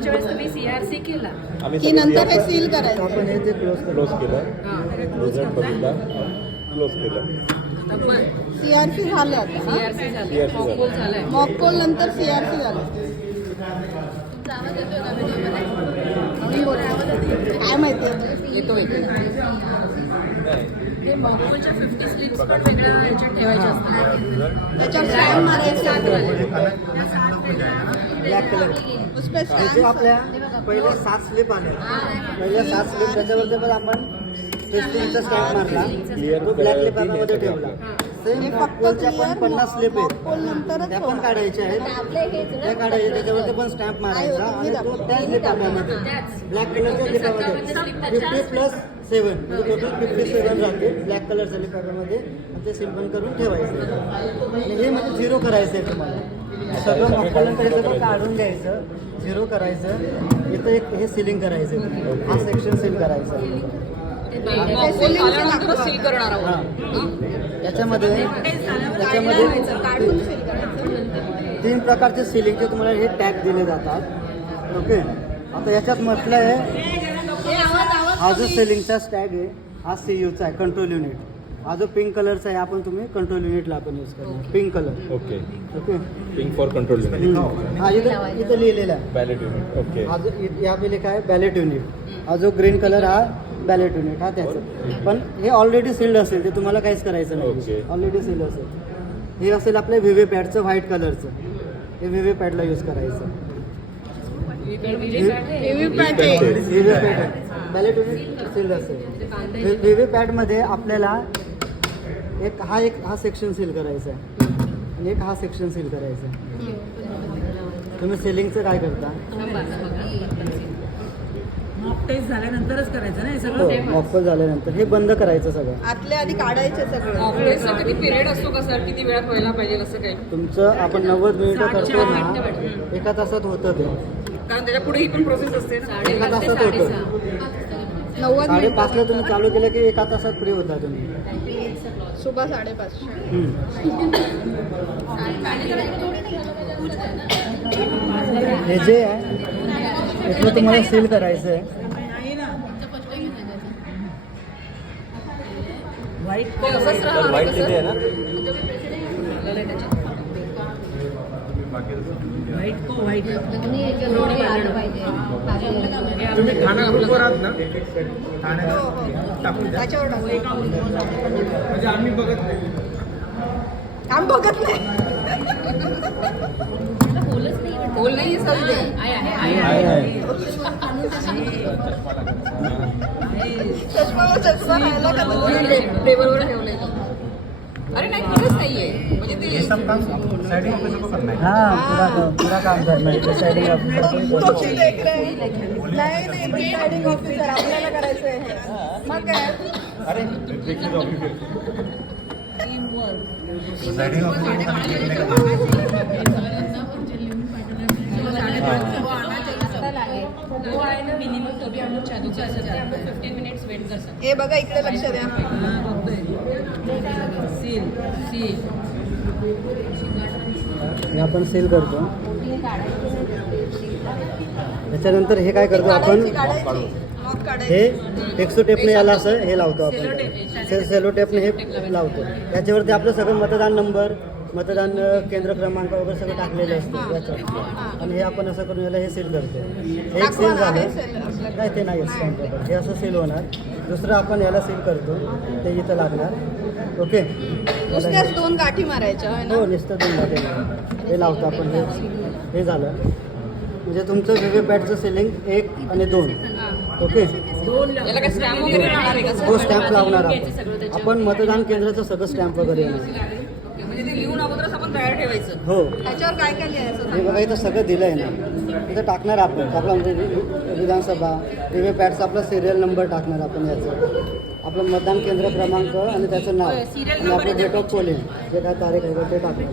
मॉकपोलच्या वेळेस तुम्ही CRC केला की नंतर हे सील करायचं? आपण हे ते क्लोज केलं, रिझल्ट बघितला, क्लोज केलं. CRC झालं आता. CRC झालं, मॉकपोल झालाय. मॉकपोल नंतर CRC झालं. काय माहिती येतो हे मॉकपोलच्या 50 स्लिप्स पण वेगळ्या ह्याच्यात ठेवायच्या असतात. त्याच्यावर स्टॅम्प मारायचे. ब्लॅक कलर उसपे हे जे स्टॅम्प. आपल्या पहिले 7 स्लिप आले, पहिल्या 7 स्लिप त्याच्यावरती पण आपण टेस्टिंगचा स्टॅम्प मारला, तो ब्लॅक पेपरमध्ये ठेवला. सेम हे फक्त मॉकपोलच्या पण 50 स्लिप आहेत, मॉकपोल नंतरच त्या पण काढायच्या आहेत. त्या काढायचे, त्याच्यावरती पण स्टॅम्प मारायचा आणि तो त्याच लिपामध्ये ब्लॅक कलरच्या लिपामध्ये 50+7 म्हणजे टोटल 57 राहते ब्लॅक कलरच्या लिपामध्ये. आणि ते सील बंद करून ठेवायचं. आणि हे म्हणजे 0 करायचं आहे तुम्हाला. सगळं मॉकपोलनंतर हे सगळं काढून घ्यायचं, 0 करायचं. इथं एक हे सीलिंग करायचं, हा सेक्शन सील करायचा. सील करणार आहोत. हां, त्याच्यामध्ये काढून सील करायचं. 3 प्रकारचे सिलिंगचे तुम्हाला हे टॅग दिले जातात. ओके, आता याच्यात म्हटलं आहे हा जो सिलिंगचा स्टॅग आहे हा CUचा आहे, कंट्रोल युनिट. हा जो पिंक कलरचा आहे आपण तुम्ही कंट्रोल युनिटला आपण यूज करणार, pink colour. Okay, okay, pink for control unit, हा इथं लिहिलेला आहे बॅलेट युनिट. ओके, हा जो या पहिले काय बॅलेट युनिट. हा जो ग्रीन कलर हा बॅलेट युनिट, हा त्याचं. पण हे ऑलरेडी सील्ड असेल, ते तुम्हाला काहीच करायचं नाही. ओके. ऑलरेडी सील्ड असेल. हे असेल आपल्या व्हीव्ही पॅडचं व्हाईट कलरचं, हे व्हीव्ही पॅडला यूज करायचं. बॅलेट युनिट सील्ड असेल. व्हीव्ही पॅडमध्ये आपल्याला एक हा सेक्शन सील करायचा आहे आणि एक हा सेक्शन सील करायचा आहे. तुम्ही सेलिंगचं काय करता? मॉक टेस्ट झाल्यानंतरच करायचं ना हे सगळं. मॉकपोल झाल्यानंतर हे बंद करायचं सगळं. आतले आधी काढायचे सगळं. मॉक टेस्टचा किती पिरियड असतो का सर? किती वेळात व्हायला पाहिजे असं काही? तुमचं आपण 90 मिनिटं 60 करतो मिनिटं ना, वाटतं. 1 तासात होतं ते. कारण त्याच्या पुढे ही पण प्रोसेस असते ना. 1 तासात होतं. 90 5:30ला तुम्ही चालू केलं की 1 तासात फ्री होता तुम्ही. सुबह 5:30. हे जे आहे इथलं तुम्हाला सील करायचं आहे. व्हाईट तिथे आहे ना. तुम्ही ठाणा ग्रुपवर आहात ना? त्याच्यावर टाकू. म्हणजे आम्ही बघत नाही. आम्ही बघत नाही. होल नाही सर ते. चष्मा राहिला का तुला? टेबलवर ठेवलंय. अरे नाही, खरंच नाहीये. म्हणजे ते पुरा काम करणार सायडिंग तो की देख रहे हैं. नाही प्रिसाइडिंग ऑफिसर आपल्याला करायचं आहे. मग काय? हे बघा इकडे लक्ष द्या. हे आपण सील करतो. त्याच्यानंतर हे काय करतो आपण, हे टेक्सो टेपने याला असं हे लावतो आपण, सेलो टेपने हे लावतो. त्याच्यावरती आपलं सगळं मतदान नंबर, मतदान केंद्र क्रमांक वगैरे सगळं टाकलेलं असतं याच्यावर. आणि हे आपण असं करून याला हे सील करतो. हे एक सील झालं काय, ते नाही स्टॅम्प पेपर, हे असं सील होणार. दुसरं आपण याला सील करतो, ते इथं लागणार. ओके, नुसत्याच 2 गाठी मारायच्या आहे ना? हो नुसतं 2 गाठी हे लावतो आपण. हे झालं म्हणजे तुमचं व्हीव्ही पॅडचं सीलिंग 1 आणि 2. ओके, याला काय स्टॅम्प वगैरे राहणार आहे का सर? हो स्टॅम्प लावणार आपण मतदान केंद्राचं सगळं स्टॅम्प वगैरे येणार. म्हणजे ते लिहून अगोदरच आपण तयार ठेवायचं. हो, त्याच्यावर काय काय लिहायचं? हे बघा इथं सगळं दिलं आहे ना, इथं टाकणार आपण आपला म्हणजे विधानसभा व्हीव्ही पॅडचा आपला सिरियल नंबर टाकणार आपण, याचं आपलं मतदान केंद्र क्रमांक आणि त्याचं नाव आणि आपलं डेट ऑफ पोलिंग जे काय तारीख आहे ते टाकणार.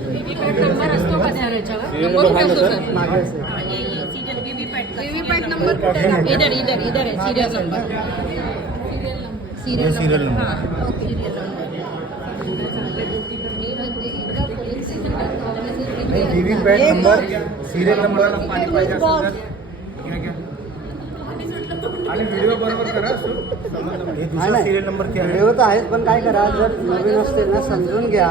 नंबर असतो का त्या ह्याच्यावर? नंबर नंबर आहे कुठे सर, असतो मागे सर? असेल. व्हीव्हीपॅट नंबर कुठे आहे? इधर है serial number. Serial number. VVPAT number, serial number पाहिजे असेल तर आणि व्हिडिओ बरोबर करा shoot. नाही व्हिडिओ तर आहेच, पण काय करा, जर नवीन असतील ना समजून घ्या.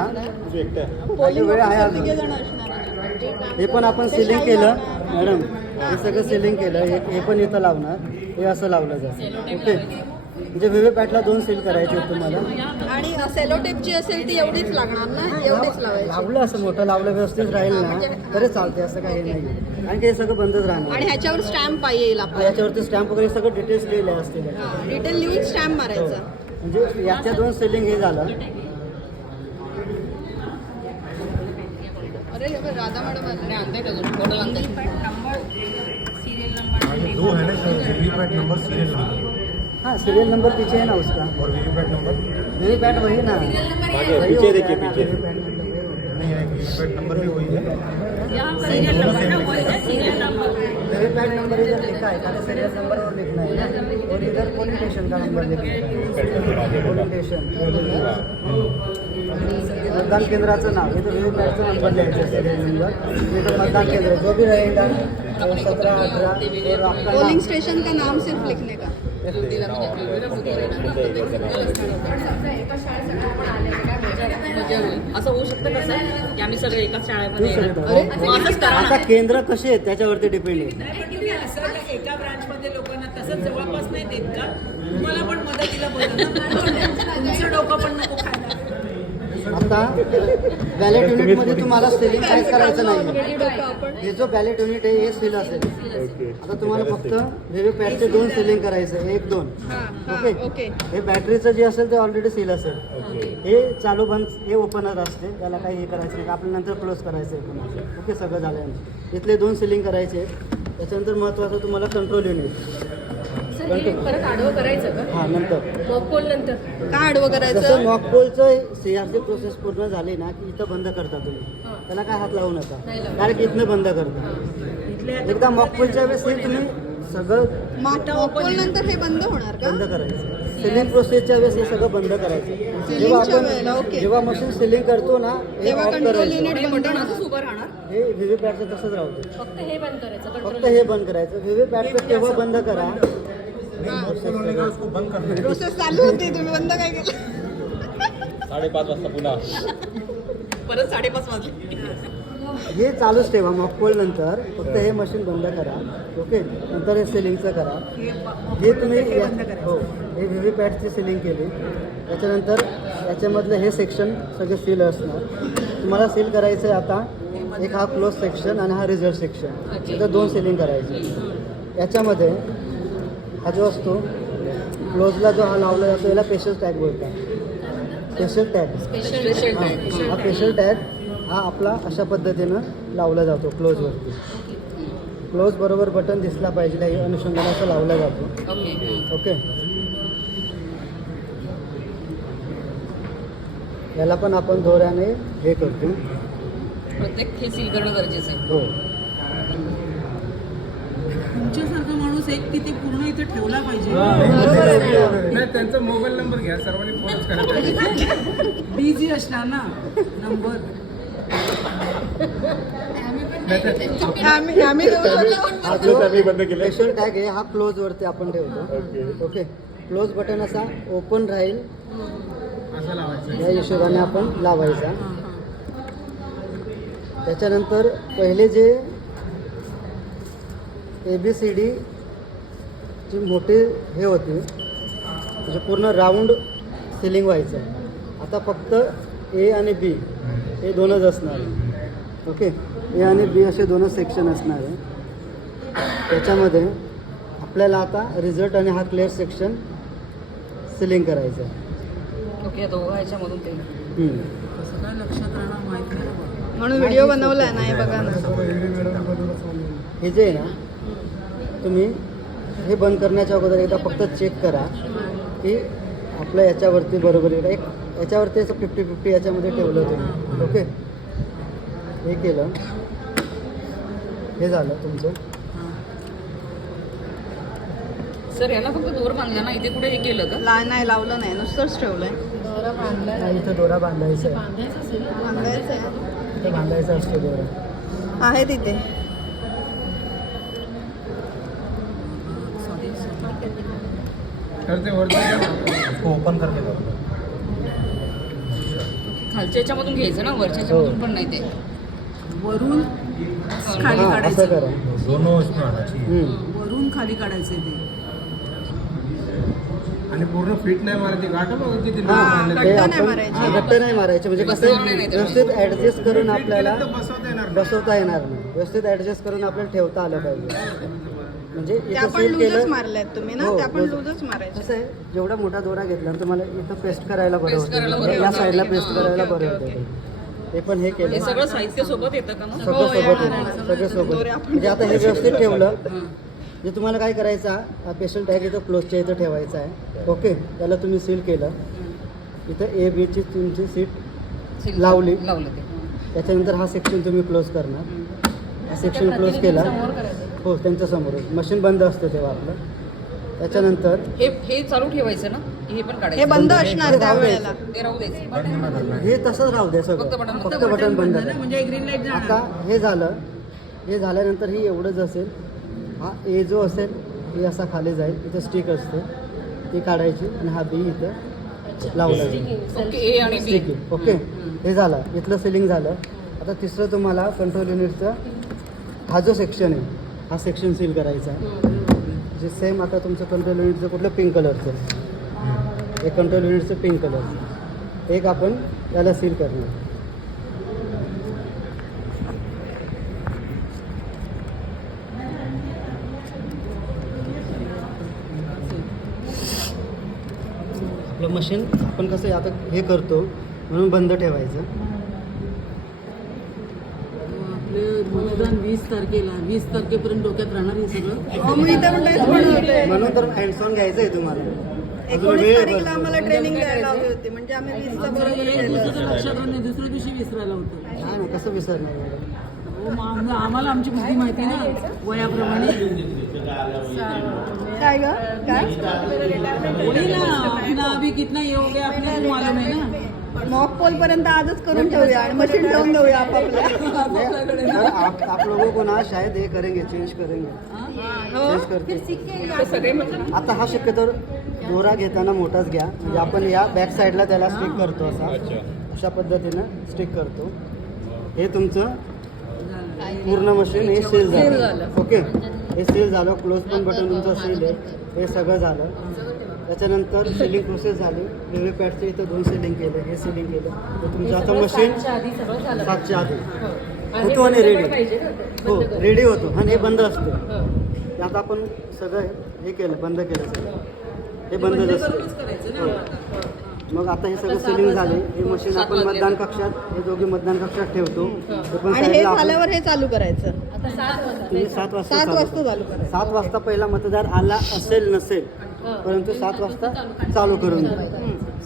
काही वेळ आहे अजून. तिघे जण असणार आहे. हे पण आपण सिलिंग केलं मॅडम, हे सगळं सिलिंग केलं. हे पण इथं लावणार, हे असं लावलं जातं. ओके, म्हणजे व्हीव्ही पॅटला 2 सील करायचे आहेत तुम्हाला. आणि सेलो टेप जी असेल ती एवढीच लागणार ना, एवढीच लावायची. लावलं असं मोठं लावलं व्यवस्थित राहील ना तरी चालते, असं काही नाही. कारण की हे सगळं बंदच राहणार. आणि ह्याच्यावर स्टॅम्प येईल आपला. याच्यावरती स्टॅम्प वगैरे सगळं डिटेल्स लिहिले असतील. डिटेल लिहून स्टॅम्प मारायचा. म्हणजे याच्या 2 सेलिंग हे झालं. अरे हे बघ, राधा मॅडम आणताय का फोटो आणताय. हाँ सीरियल नंबर पीछे है ना उसका, और वीवीपैट नंबर, वीवीपैट वही ना, पीछे देखिए, पीछे। वीवीपैट नंबर भी वही है. सीरियल नंबर ना वही है सीरियल नंबर. वीवीपैट नंबर इधर लिखा है, खाली सीरियल नंबर और लिखना है ना, और इधर पोलिंग स्टेशन का नंबर लिखना है. पोलिंग स्टेशन, मतदान केंद्राचं नाव, इथं वीवीपॅटचा नंबर लिहायचा, सीरियल नंबर. इधर मतदान केंद्र जो भी रहेगा 17, 18 और आपका पोलिंग नाम. स्टेशन का नाम सिर्फ लिखने का. असं होऊ शकतं कसं की आम्ही सगळे एकाच शाळेमध्ये होऊ येणार. शकतं. मग असंच करा ना. आता केंद्र कसे आहेत त्याच्यावरती डिपेंड आहे. नाही पण तुम्ही असं का एका ब्रांचमध्ये लोकांना तसंच जवळपास नाही देत का? तुम्हाला पण मदतीला बोलवलं. तुमचं डोकं पण नको खायला. आता बॅलेट युनिटमध्ये तुम्हाला सेलिंग काहीच करायचं नाही. हे जो बॅलेट युनिट आहे हे सील असेल. आता तुम्हाला फक्त व्हीव्हीपॅटचे 2 सेलिंग करायचं, 1, 2. ओके. ओके. हे बॅटरीचं जे असेल ते ऑलरेडी सील असेल. हे चालू बंद, हे ओपनर असते, त्याला काही हे करायचं नाही. आपल्या नंतर क्लोज करायचं आहे. ओके, सगळं झालं. इथले 2 सेलिंग करायचे. त्याच्यानंतर महत्त्वाचं तुम्हाला कंट्रोल युनिट. परत आडवं करायचं का हां, नंतर मॉकपोल नंतर काय आडवं जसं करायचं. मॉकपोलचं सीआरसी प्रोसेस पूर्ण झाली ना की इथं बंद करता तुम्ही, त्याला काय हात लावू नका, डायरेक्ट इथनं बंद करता. एकदा मॉकपोलच्या वेळेस हे तुम्ही सगळं मॉकपोल नंतर हे बंद होणार का. बंद करायचं. सिलिंग प्रोसेसच्या वेळेस हे सगळं बंद करायचं. सिलिंगच्या वेळेला, ओके. जेव्हा मशीन सिलिंग करतो ना हे तेव्हा ऑफ कंट्रोल करायचं. युनिट बंद बटन होणार. असंच उभं राहणार. हे व्हीव्हीपॅटचं तसंच राहतं. फक्त हे बंद करायचं फक्त हे बंद करायचं. व्हीव्हीपॅटचं तेव्हा बंद करा. प्रोसेस चालू होती, तुम्ही बंद काय केलं. 5:30 वाजता पुन्हा. परत 5:30 वाजले. हे चालूच ठेवा. मॉकपोल नंतर फक्त हे मशीन बंद करा. ओके, नंतर हे सिलिंगचं करा. हे तुम्ही हो, हे व्हीव्हीपॅटची सिलिंग केली. त्याच्यानंतर याच्यामधलं हे सेक्शन सगळे सील असणार. तुम्हाला सील करायचं आहे आता. एक हा क्लोज सेक्शन आणि हा रिझल्ट सेक्शन, इथं 2 सिलिंग करायचे. याच्यामध्ये हा जो असतो क्लोजला जो हा लावला जातो याला स्पेशल टॅग बोलतात. Special tag. हा स्पेशल टॅग हा आपला अशा पद्धतीनं लावला जातो क्लोजवरती. क्लोज बरोबर बटन दिसला पाहिजे त्या अनुषंगाने लावला जातो. ओके, याला पण आपण दोऱ्याने हे करतो. प्रत्येक हे सील करणं गरजेचं आहे. हो, तुमच्यासारखा माणूस एक तिथे पूर्ण इथे ठेवला पाहिजे. नाही, त्यांचा मोबाईल नंबर घ्या, सर्वांनी फोनच करा. बिझी असणार ना नंबर. आम्ही हा जो स्पेशल टॅग आहे हा क्लोज वरती आपण ठेवतो. ओके, क्लोज बटन असा ओपन राहील असं लावायचं. या हिशोबाने आपण लावायचा. त्याच्यानंतर पहिले जे ABCD जी मोठी हे होती म्हणजे पूर्ण राऊंड सिलिंग व्हायचं. आता फक्त A आणि B हे 2च असणार आहे. ओके, A आणि B असे 2च सेक्शन असणार आहे. त्याच्यामध्ये आपल्याला आता रिझल्ट आणि हा क्लिअर सेक्शन सिलिंग करायचं आहे. ओके, दोघं ह्याच्यामधून ते कसं काय लक्षात राहणार माहित नाही बाबा. म्हणून व्हिडिओ बनवलाय ना, हे बघा ना. हे जे आहे ना, तुम्ही हे बंद करण्याच्या अगोदर एकदा फक्त चेक करा की आपलं याच्यावरती बरोबर आहे. एक याच्यावरती असं 50-50 याच्यामध्ये ठेवलं तुम्ही. ओके, हे केलं, हे झालं तुमचं. सर याला फक्त दोर बांधला ना, इथे कुठे हे केलं का. नाही लावलं नाही, नुसतंच ठेवलंय. हा, इथं दोरा बांधायचा आहे. बांधायचं आहे. इथं बांधायचा असतो दोरा. आहे तिथे. सॉरी तर ते वरती ओपन करके बघा. खालच्या याच्यामधून घ्यायचं ना, वरच्या याच्यामधून पण नाही ते. वरून खाली हां, असं काढायचं, करा. वरून खाली काढायचं ते. आणि पूर्ण फिट नाही मारायची गाठ बघा किती हां, मारले ते ते. नाही आपण मारायचे. घट्ट नाही मारायचे, म्हणजे कसं आहे, व्यवस्थित ऍडजस्ट करून आपल्याला बसवता येणार नाही. बसवता येणार नाही. व्यवस्थित ऍडजस्ट करून आपल्याला ठेवता आलं पाहिजे. म्हणजे ते इथं आपण सील लूजच केलं. मारलेत तुम्ही ना, हो, ते आपण लूज. लूजच मारायचे. कसं आहे, जेवढा मोठा दोरा घेतला ना तुम्हाला इथं पेस्ट करायला बरं Paste करायला होतं, बरं या होतं. साईडला ओके, पेस्ट हां, करायला ओके, बरं ओके, होतं. ते पण हे केलं. हे सगळं साहित्य सोबत येतं का मग? सगळं हो, सोबत येणार, येतं. येणार. सगळं सोबत दोरे आपण म्हणजे आता हे व्यवस्थित ठेवलं. हां. जे तुम्हाला काय करायचा, पेशल टॅग इथं क्लोजच्या इथं ठेवायचा आहे. ओके, त्याला तुम्ही सील केलं. इथं ए बीची तुमची सीट सील लावली. लावलं ते. त्याच्यानंतर हा सेक्शन तुम्ही क्लोज करणार. हा सेक्शन क्लोज केला. हो, त्यांच्यासमोरच मशीन बंद असतं तेव्हा आपलं. त्याच्यानंतर हे चालू ठेवायचं ना, हे पण हे काढायचं. बंद असणार त्या वेळेला. ते राहू द्यायचं. हे तसंच राहू द्या फक्त सगळं, बटन फक्त बटन बंद ना, करा. म्हणजे ग्रीन लाईट जाणार. आता हे झालं. हे झाल्यानंतर ही एवढंच असेल. हा ए जो असेल हे असा खाली जाईल, इथं स्टिक असते ती काढायची आणि हा बी इथं लावला जाईल. ओके, ए आणि बी. स्टिक आहे. ओके, हे झालं, इथलं सिलिंग झालं. आता तिसरं तुम्हाला कंट्रोल युनिटचा हा जो सेक्शन आहे, हा सेक्शन सील करायचा आहे. जे सेम आता तुमचं कंट्रोल युनिटचं कुठलं पिंक कलरचं, हे कंट्रोल युनिटचं पिंक कलरचं एक आपण त्याला सील करणार. आपलं मशीन आपण कसं आता हे करतो म्हणून बंद ठेवायचं. मतदान 20 तारखेला 20 तारखेपर्यंत डोक्यात राहणार हे सगळं. हो, मी तर तेच म्हणत होते. म्हणून तर हँड्स ऑन घ्यायचं आहे तुम्हाला. अजून 19 वेळ आहे तारीखला भरपूर. आम्हाला ट्रेनिंग द्यायला हवी होती, म्हणजे आम्ही 20चा बरोबर एक केलं. दिवसाचं लक्षात राहणार, दुसऱ्या दिवशी विसरायला होतं. नाही ना, कसं विसरणार मॅडम? हो, मग आम्हाला आमची बुद्धी माहिती ना वयाप्रमाणे. काय ग काय वही ना अपना अभी कितना ये हो गया अपने को मालूम है ना. मॉक पोल पर्यंत आजच करून ठेवूया आणि मशीन ठेवून देऊया आपापल्या. सर, आप लोगों को ना शायद ये करेंगे, चेंज करेंगे, चेंज करते. ते सगळे म्हणजे आता हा शक्यतो दोरा घेताना मोठाच घ्या. म्हणजे आपण या बॅक साईडला त्याला स्टिक करतो, अशा पद्धतीनं स्टिक करतो. हे तुमचं पूर्ण मशीन हे सील झालं. ओके, हे सील झालं. क्लोज पण बटन तुमचं सील आहे. हे सगळं झालं. त्याच्यानंतर सिलिंग प्रोसेस झाली. रेल्वे पॅडचे इथं 2 सिलिंग केले, हे सिलिंग केलं. तर तुमचं आता मशीन 7च्या आधी होतो आणि रेडी हो, रेडी होतो आणि हे बंद असतं. ते आता आपण सगळं हे केलं, बंद केलं सगळं. हे बंदच असतं. हो. मग आता हे सगळं सिलिंग झाले. हे मशीन आपण मतदान कक्षात, हे दोघे मतदान कक्षात ठेवतो. ते पण आणि हे साईडला आपण झाल्यावर हे चालू करायचं. तुम्ही 7 वाजता 7 वाजता चालू चालू करायचं. 7 वाजता पहिला मतदार आला असेल नसेल, परंतु 7 वाजता चालू करून द्या.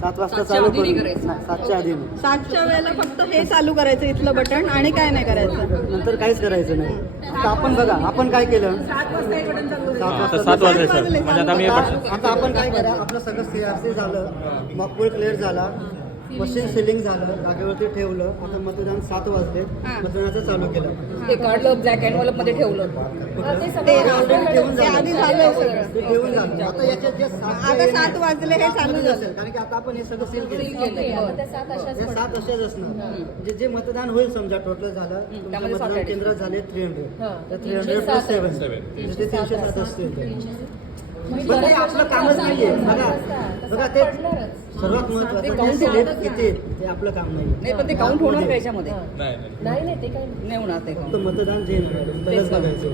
7 वाजता चालू आधी नाही करून करायचं. नाही, 7च्या आधी नाही. 7च्या वेळेला फक्त हे चालू करायचं, इथलं बटन, आणि काय नाही करायचं. नंतर काहीच करायचं नाही. आता आपण बघा, आपण काय केलं, 7 वाजता हे बटन चालू करायचं. 7 आता वाजता 7 वाजले सर. म्हणजे आता मी आता आपण काय करा, आपलं सगळं CRC झालं, मॉकपोल क्लिअर झाला, मशीन सिलिंग झालं, जागेवरती ठेवलं. आता मतदान 7 वाजले, मतदानाचं चालू केलं. ते काढलं, ब्लॅक अँड व्हाईट मध्ये ठेवलं. ते आधी झालं सगळं. ते ठेवून झालं. आता याच्यात जे आता 7 वाजले हे चालू झालं. असेल, कारण की आता आपण हे सगळं सील केलं. या 7 अशाच असणार. म्हणजे जे मतदान होईल समजा टोटल झालं, तुमच्या त्यामध्ये मतदान 7 केंद्रात झाले 300. तर 300 प्लस 7 म्हणजे ते 307 असतील. पण ते आपलं कामच नाहीये. बघा ते सर्वात महत्वाचं जे स्लिप किती आहे, ते आपलं काम नाही, नाही. पण ते काउंट होणार का याच्यामध्ये? नाही नाही होणार ते फक्त काउंट. मतदान जे तेच बघायचं.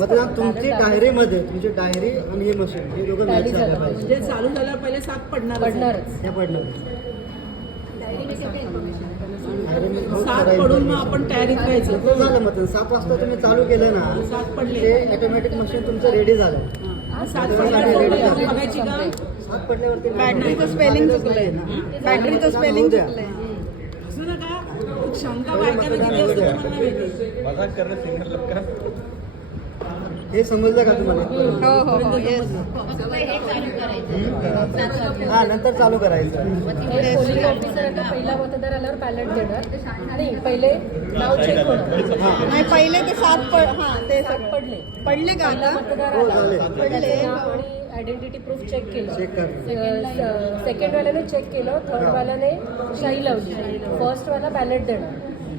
मतदान तुमची डायरीमध्ये, तुमची डायरी आणि हे मशीन हे दोघं मॅच झालं पाहिजे. म्हणजे चालू झाल्यावर पहिले 7 पडणार. त्या पडणार 7 पडून मग आपण तयारीत राहायचं. झालं मतदान. 7 वाजता तुम्ही चालू केलं ना, 7 पडले. ते ऑटोमॅटिक मशीन तुमचं रेडी झालं. 7 पडल्यावर बघायची का? 7 पडल्यावरती बॅटरीचं स्पेलिंग चुकलंय. बॅटरीचं स्पेलिंग चुकलंय. असं नका. शंका बायकांना किती असते तुम्हाला नाही माहिती. मजाक करणं सिंगल हे समजलं का तुम्हाला हो हो हो येस हा नंतर चालू करायचं पोलिंग ऑफिसर पहिला मतदार आल्यावर बॅलेट देणार आणि पहिले नाव चेक होणार. नाही पहिले ते 7 हा ते पडले पडले का आता मतदार हो आला झाले पडले नाव आणि आयडेंटिटी प्रूफ चेक केलं. चेक कर सेकंड वाल्याने चेक केलं, थर्ड वाल्याने शाई लावली, फर्स्ट वाला बॅलेट देणार,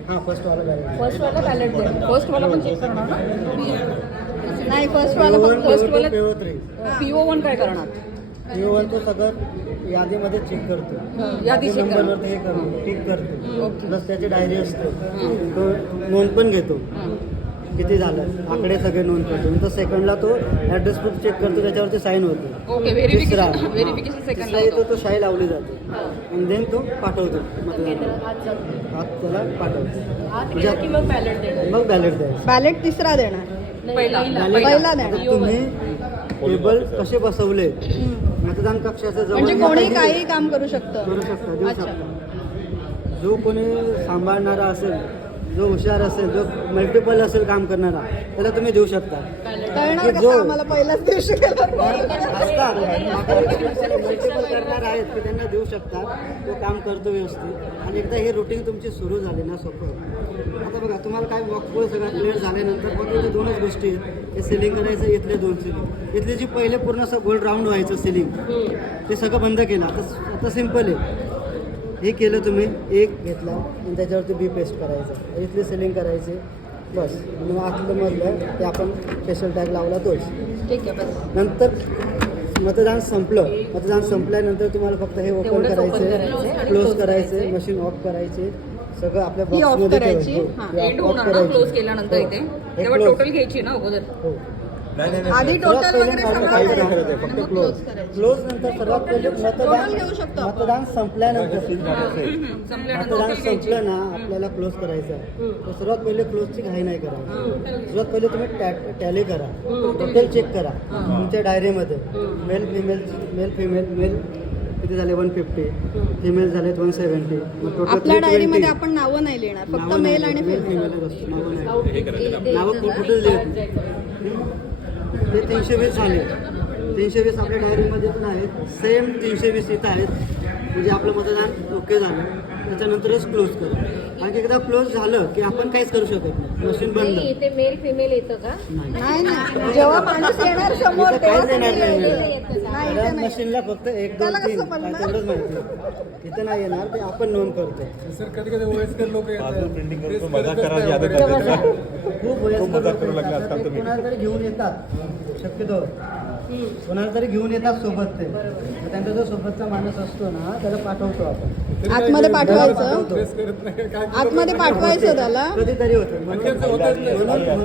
हा फर्स्ट वाला बॅलेट फर्स्ट वाला बॅलेट देणार. फर्स्ट वाला पण चेक करणार ना. नाही फर्स्ट वाला फक्त PO1 काय करणार PO1 तो सगळं यादीमध्ये चेक करतो यादी check नंबरवर हे करतो टिक करतो प्लस त्याची डायरी असते तो नोंद पण घेतो किती झालं आकडे सगळे नोंद करतो नंतर सेकंडला तो ॲड्रेस प्रूफ चेक करतो त्याच्यावरती साईन होते तिसरा येतो तो शाई लावली जाते आणि देन तो पाठवतो मतदाराला. आत त्याला पाठवतो आत गेलं की मग बॅलेट देणार. मग बॅलेट द्यायचं बॅलेट तिसरा देणार पहिला पहिला देणार तुम्ही टेबल कसे बसवले मतदान कक्षाच्या जवळ म्हणजे कोणी काही काम करू शकतं करू शकता देऊ शकता जो कोणी सांभाळणारा असेल जो हुशार असेल जो मल्टिपल असेल काम करणारा त्याला तुम्ही देऊ शकता कळणार जो कसं आम्हाला पहिल्याच दिवशी केलं असतात मल्टिपल करणार आहेत की त्यांना देऊ शकता तो काम करतो व्यवस्थित आणि एकदा हे रुटीन तुमची सुरू झाली ना सोपं आता बघा तुम्हाला काय वॉकफुल सगळं क्लिअर झाल्यानंतर फक्त इथे दोनच गोष्टी आहेत ते सेलिंग करायचं इथले 2 सेलिंग इथले जी पहिले पूर्ण असं गोल्ड राऊंड व्हायचं सेलिंग ते सगळं बंद केलं आता सिम्पल आहे हे केलं तुम्ही एक घेतला आणि त्याच्यावरती बी पेस्ट करायचं इथली सेलिंग करायची बस आणि आतलं मधलं ते आपण स्पेशल टॅग लावला तोच ठीक आहे बस नंतर मतदान संपल्यानंतर तुम्हाला फक्त हे ओपन करायचे क्लोज करायचे मशीन ऑफ करायचे सगळं आपल्या ही off बॉक्समध्ये करायची. ठेवायचं. हां. ही एंड off होणार ना करायची. क्लोज केल्यानंतर इथे हे तेव्हा close. टोटल घ्यायची ना अगोदर हो. आधी टोटल वगैरे सगळं काही नाही करायचं. करायचं, फक्त मग क्लोज. close करायचं. क्लोज नंतर सर्वात पहिले Total घेऊ शकतो आपण. मतदान संपल्यानंतर संपल्यानंतर मतदान total घ्यायची. संपलं ना आपल्याला क्लोज करायचं आहे तर सर्वात पहिले क्लोजची घाई नाही करायची सर्वात पहिले तुम्ही टॅली करा टोटल चेक करा तुमच्या डायरीमध्ये मेल फिमेल किती झाले 150 फिमेल झालेत 170 मग टोटल आपल्या डायरीमध्ये आपण नावं नाही लिहिणार फक्त मेल आणि मेल फिमेल फिमेलच असतो नावं टोटल लिहित ते 320 झाले 320 आपल्या डायरीमध्ये पण आहेत सेम 320 इथं आहेत म्हणजे आपलं मतदान ओके झालं त्याच्यानंतरच क्लोज करू आणि एकदा क्लोज झालं की आपण काहीच करू शकत नाही मशीन बंद ते मेल फिमेल येतं का? नाही ना जेव्हा माणूस येणार समोर इथं तेव्हा काहीच येणार female नाही येते. नाही इथे नाही. मशीनला फक्त 1 2 त्याला 3 कसं बनणार? तेवढंच माहिती इथं नाही येणार ते आपण नोंद करतो सर कधी कधी वयस्कर लोक बाजूला प्रिंटिंग करून मजाक करायची आदत लागते का? खूप वयस्कर मजाक लोकं करू लागले येतात. आजकाल ते तुम्ही. कोणाला तरी घेऊन येतात शक्यतो कोणाला तरी घेऊन येतात सोबत ते मग त्यांचा जो सोबतचा माणूस असतो ना त्याला पाठवतो आपण आतमध्ये पाठवायचं पाठवतो. करत नाही काय आतमध्ये पाठवायचं त्याला कधीतरी होतं म्हणून